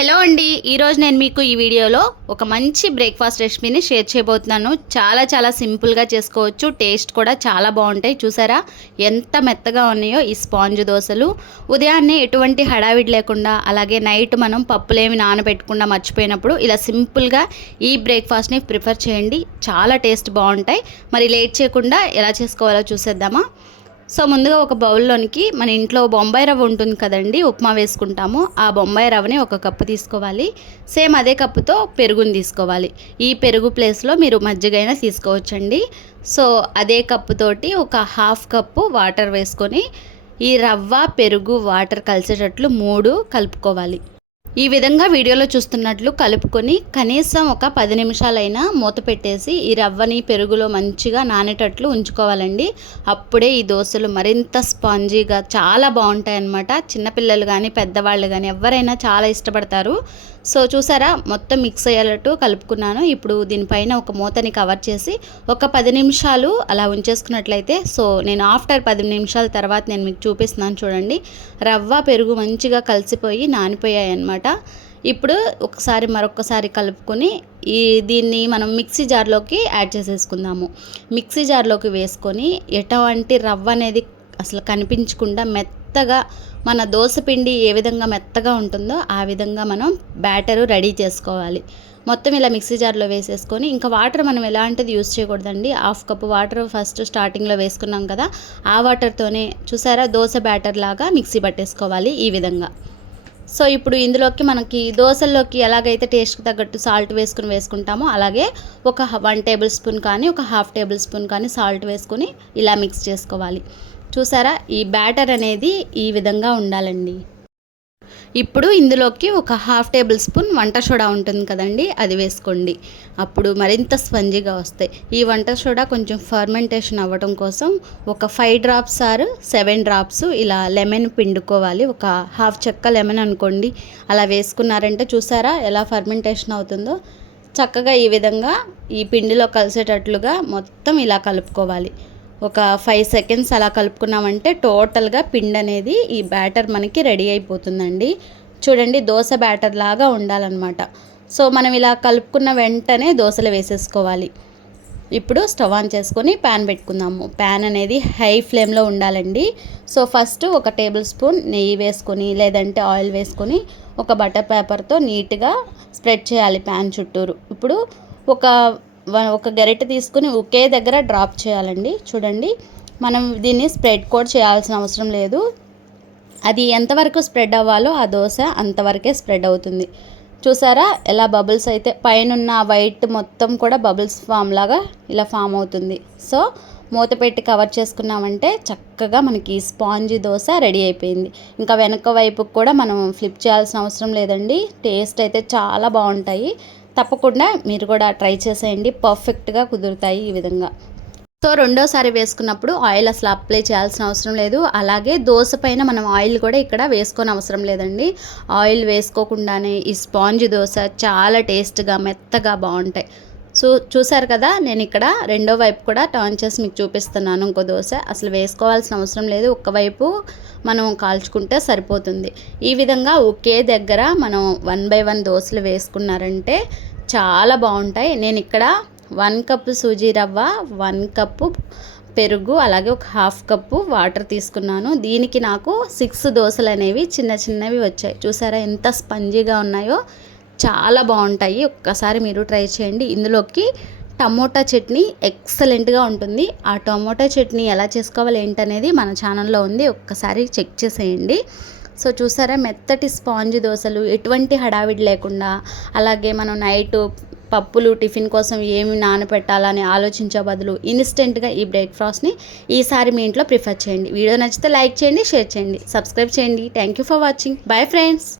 Hello అండి ఈరోజు నేను మీకు ఈ వీడియోలో ఒక మంచి బ్రేక్ఫాస్ట్ రెసిపీని షేర్ చేయబోతున్నాను. చాలా చాలా సింపుల్గా చేసుకోవచ్చు టేస్ట్ కూడా చాలా బాగుంటాయి. చూసారా? ఎంత మెత్తగా ఉన్నాయో ఈ స్పాంజ్ దోశలు. ఉదయాన్నే ఎటువంటి హడావిడి లేకుండా అలాగే నైట్ మనం పప్పులేమి నానబెట్టకుండా మర్చిపోయినప్పుడు ఇలా సింపుల్గా ఈ బ్రేక్ఫాస్ట్ని ప్రిఫర్ చేయండి. చాలా టేస్ట్ బాగుంటాయి. మరి లేట్ చేయకుండా ఎలా చేసుకోవాలో చూసేద్దామా? సో ముందుగా ఒక బౌల్లోనికి మన ఇంట్లో బొంబాయి రవ్వ ఉంటుంది కదండి ఉప్మా వేసుకుంటాము. ఆ బొంబాయి రవ్వని ఒక కప్పు తీసుకోవాలి. సేమ్ అదే కప్పుతో పెరుగుని తీసుకోవాలి. ఈ పెరుగు ప్లేస్లో మీరు మజ్జిగైనా తీసుకోవచ్చండి. సో అదే కప్పుతోటి ఒక హాఫ్ కప్పు వాటర్ వేసుకొని ఈ రవ్వ పెరుగు వాటర్ కలిసేటట్లు మూడు కలుపుకోవాలి. ఈ విధంగా వీడియోలో చూస్తున్నట్లు కలుపుకొని కనీసం ఒక పది నిమిషాలైనా మూత పెట్టేసి ఈ రవ్వని పెరుగులో మంచిగా నానేటట్లు ఉంచుకోవాలండి. అప్పుడే ఈ దోశలు మరింత స్పాంజీగా చాలా బాగుంటాయి అన్నమాట చిన్నపిల్లలు కానీ పెద్దవాళ్ళు కానీ ఎవరైనా చాలా ఇష్టపడతారు. సో చూసారా? మొత్తం మిక్స్ అయ్యేటట్టు కలుపుకున్నాను. ఇప్పుడు దీనిపైన ఒక మూతని కవర్ చేసి ఒక పది నిమిషాలు అలా ఉంచేసుకున్నట్లయితే సో నేను ఆఫ్టర్ పది నిమిషాల తర్వాత నేను మీకు చూపిస్తున్నాను చూడండి. రవ్వ పెరుగు మంచిగా కలిసిపోయి నానిపోయాయి అన్నమాట ఇప్పుడు ఒకసారి మరొకసారి కలుపుకొని ఈ దీన్ని మనం మిక్సీ జార్లోకి యాడ్ చేసేసుకుందాము. మిక్సీ జార్లోకి వేసుకొని ఎటువంటి రవ్వ అనేది అసలు కనిపించకుండా మెత్తగా మన దోశ పిండి ఏ విధంగా మెత్తగా ఉంటుందో ఆ విధంగా మనం బ్యాటరు రెడీ చేసుకోవాలి. మొత్తం ఇలా మిక్సీ జార్లో వేసేసుకొని ఇంకా వాటర్ మనం ఎలాంటిది యూజ్ చేయకూడదండి. హాఫ్ కప్ వాటర్ ఫస్ట్ స్టార్టింగ్లో వేసుకున్నాం కదా ఆ వాటర్తోనే చూసారా? దోశ బ్యాటర్ లాగా మిక్సీ పట్టేసుకోవాలి ఈ విధంగా. సో ఇప్పుడు ఇందులోకి మనకి దోశల్లోకి ఎలాగైతే టేస్ట్కి తగ్గట్టు సాల్ట్ వేసుకుని వేసుకుంటామో అలాగే ఒక వన్ టేబుల్ స్పూన్ కానీ ఒక హాఫ్ టేబుల్ స్పూన్ కానీ సాల్ట్ వేసుకొని ఇలా మిక్స్ చేసుకోవాలి. చూసారా? ఈ బ్యాటర్ అనేది ఈ విధంగా ఉండాలండి. ఇప్పుడు ఇందులోకి ఒక హాఫ్ టేబుల్ స్పూన్ వంట సోడా ఉంటుంది కదండి అది వేసుకోండి. అప్పుడు మరింత స్పంజిగా వస్తాయి. ఈ వంట సోడా కొంచెం ఫర్మెంటేషన్ అవ్వడం కోసం ఒక five drops or seven drops ఇలా లెమన్ పిండుకోవాలి. ఒక హాఫ్ చెక్క లెమన్ అనుకోండి అలా వేసుకున్నారంటే చూసారా ఎలా ఫర్మెంటేషన్ అవుతుందో? చక్కగా ఈ విధంగా ఈ పిండిలో కలిసేటట్లుగా మొత్తం ఇలా కలుపుకోవాలి. ఒక ఫైవ్ సెకండ్స్ అలా కలుపుకున్నామంటే టోటల్గా పిండి అనేది ఈ బ్యాటర్ మనకి రెడీ అయిపోతుందండి. చూడండి దోశ బ్యాటర్ లాగా ఉండాలన్నమాట. సో మనం ఇలా కలుపుకున్న వెంటనే దోశలు వేసేసుకోవాలి. ఇప్పుడు స్టవ్ ఆన్ చేసుకొని ప్యాన్ పెట్టుకుందాము. ప్యాన్ అనేది హై ఫ్లేమ్లో ఉండాలండి. సో ఫస్ట్ ఒక టేబుల్ స్పూన్ నెయ్యి వేసుకొని లేదంటే ఆయిల్ వేసుకొని ఒక బటర్ పేపర్తో నీట్గా స్ప్రెడ్ చేయాలి ప్యాన్ చుట్టూరు. ఇప్పుడు ఒక ఒక గరిటె తీసుకుని ఒకే దగ్గర డ్రాప్ చేయాలండి. చూడండి. మనం దీన్ని స్ప్రెడ్ కూడా చేయాల్సిన అవసరం లేదు. అది ఎంతవరకు స్ప్రెడ్ అవ్వాలో ఆ దోశ అంతవరకే స్ప్రెడ్ అవుతుంది. చూసారా? ఎలా బబుల్స్ అయితే పైన వైట్ మొత్తం కూడా బబుల్స్ ఫామ్ లాగా ఇలా ఫామ్ అవుతుంది. సో మూత పెట్టి కవర్ చేసుకున్నామంటే చక్కగా మనకి స్పాంజీ దోశ రెడీ అయిపోయింది. ఇంకా వెనక వైపుకి కూడా మనం ఫ్లిప్ చేయాల్సిన అవసరం లేదండి. టేస్ట్ అయితే చాలా బాగుంటాయి. తప్పకుండా మీరు కూడా ట్రై చేసేయండి. పర్ఫెక్ట్గా కుదురుతాయి ఈ విధంగా. సో రెండోసారి వేసుకున్నప్పుడు ఆయిల్ అసలు అప్లై చేయాల్సిన అవసరం లేదు. అలాగే దోశ పైన మనం ఆయిల్ కూడా ఇక్కడ వేసుకొని అవసరం లేదండి. ఆయిల్ వేసుకోకుండానే ఈ స్పాంజ్ దోశ చాలా టేస్ట్గా మెత్తగా బాగుంటాయి. సో చూసారు కదా నేను ఇక్కడ రెండో వైపు కూడా టర్న్ చేసి మీకు చూపిస్తున్నాను ఇంకో దోశ. అసలు వేసుకోవాల్సిన అవసరం లేదు ఒక్కవైపు మనం కాల్చుకుంటే సరిపోతుంది. ఈ విధంగా ఒకే దగ్గర మనం వన్ బై వన్ దోశలు వేసుకున్నారంటే చాలా బాగుంటాయి. నేను ఇక్కడ వన్ కప్పు సూజీ రవ్వ వన్ కప్పు పెరుగు అలాగే ఒక హాఫ్ కప్పు వాటర్ తీసుకున్నాను. దీనికి నాకు సిక్స్ దోశలు అనేవి చిన్న చిన్నవి వచ్చాయి. చూసారా ఎంత స్పంజీగా ఉన్నాయో? చాలా బాగుంటాయి. ఒక్కసారి మీరు ట్రై చేయండి. ఇందులోకి టమోటా చట్నీ ఎక్సలెంట్గా ఉంటుంది. ఆ టమోటా చట్నీ ఎలా చేసుకోవాలి ఏంటనేది మన ఛానల్లో ఉంది. ఒక్కసారి చెక్ చేసేయండి. సో చూసారా? మెత్తటి స్పాంజ్ దోశలు ఎటువంటి హడావిడి లేకుండా అలాగే మనం నైట్ పప్పులు టిఫిన్ కోసం ఏమి నానపెట్టాలని ఆలోచించే బదులు ఇన్స్టెంట్గా ఈ బ్రేక్ఫాస్ట్ని ఈసారి మీ ఇంట్లో ప్రిఫర్ చేయండి. వీడియో నచ్చితే లైక్ చేయండి షేర్ చేయండి సబ్స్క్రైబ్ చేయండి. Thank you for watching. Bye friends.